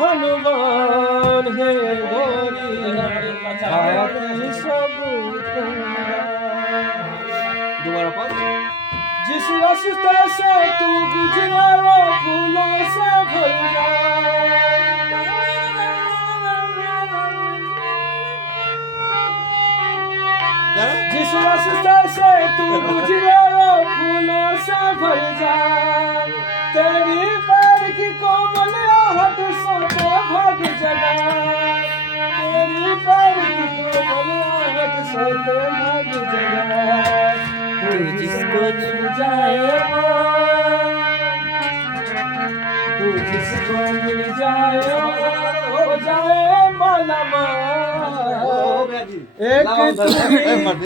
धनवान है गोरी बाकी सब दोबारा पास जिस रास्ते से तू गुजरा वो फूलों से भर जिस रास्ते से तू गुजरा वो फूलों से भर जाए तेरी पैर की कोमल आहट सोते भाग जगाए तेरी पैर की कोमल आहट सोते भाग जगाए तू जिसको मिल जाए तू जिसको मिल जाए हो जाए माला माल एक